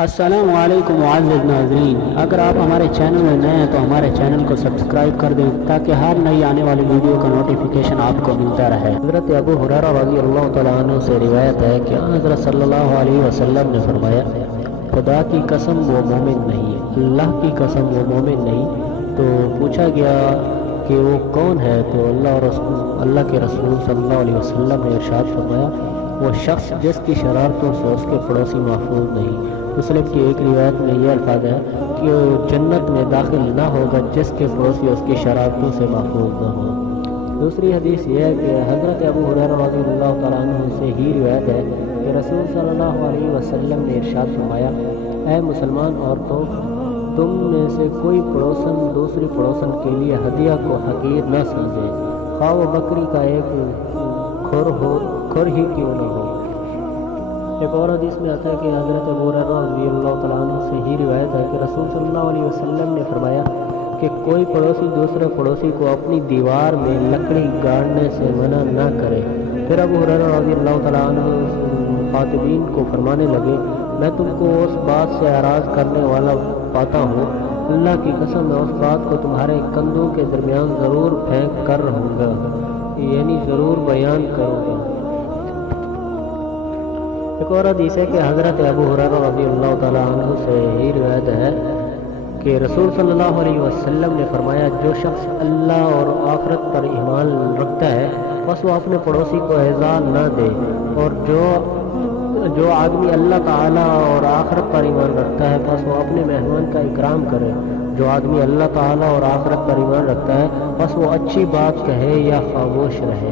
السلام علیکم معزز ناظرین، اگر آپ ہمارے چینل میں نئے ہیں تو ہمارے چینل کو سبسکرائب کر دیں تاکہ ہر نئی آنے والی ویڈیو کا نوٹیفیکیشن آپ کو ملتا رہے۔ حضرت ابو ہریرہ رضی اللہ تعالیٰ عنہ سے روایت ہے کہ حضرت صلی اللہ علیہ وسلم نے فرمایا، خدا کی قسم وہ مومن نہیں ہے، اللہ کی قسم وہ مومن نہیں۔ تو پوچھا گیا کہ وہ کون ہے؟ تو اللہ کے رسول صلی اللہ علیہ وسلم نے ارشاد فرمایا، وہ شخص جس کی شرارتوں سے اس کے پڑوسی محفوظ نہیں۔ مسلم کی ایک روایت میں یہ الفاظ ہے کہ وہ جنت میں داخل نہ ہوگا جس کے پڑوسی اس کی شرارتوں سے محفوظ نہ ہو۔ دوسری حدیث یہ ہے کہ حضرت ابو ہریرہ رضی اللہ تعالیٰ عنہ سے ہی روایت ہے کہ رسول صلی اللہ علیہ وسلم نے ارشاد فرمایا، اے مسلمان عورتوں، تم میں سے کوئی پڑوسن دوسری پڑوسن کے لیے ہدیہ کو حقیر نہ سمجھے، خواہ وہ بکری کا ایک کھر ہی کیوں نہ ہو۔ ایک اور حدیث میں آتا ہے کہ حضرت ابو ہریرہ رضی اللہ تعالیٰ عنہ سے ہی روایت ہے کہ رسول صلی اللہ علیہ وسلم نے فرمایا کہ کوئی پڑوسی دوسرے پڑوسی کو اپنی دیوار میں لکڑی گاڑنے سے منع نہ کرے۔ پھر ابو ہریرہ رضی اللہ تعالیٰ عنہ خاطبین کو فرمانے لگے، میں تم کو اس بات سے اعراض کرنے والا پاتا ہوں، اللہ کی قسم میں اس بات کو تمہارے کندھوں کے درمیان ضرور پھینک کر رہوں گا، یعنی ضرور بیان کروں گا۔ ایک اور حدیث ہے کہ حضرت ابو ہریرہ رضی اللہ تعالیٰ عنہ سے ہی روایت ہے کہ رسول صلی اللہ علیہ وسلم نے فرمایا، جو شخص اللہ اور آخرت پر ایمان رکھتا ہے بس وہ اپنے پڑوسی کو ایذا نہ دے، اور جو آدمی اللہ تعالیٰ اور آخرت پر ایمان رکھتا ہے بس وہ اپنے مہمان کا اکرام کرے۔ جو آدمی اللہ تعالیٰ اور آخرت پر ایمان رکھتا ہے بس وہ اچھی بات کہے یا خاموش رہے۔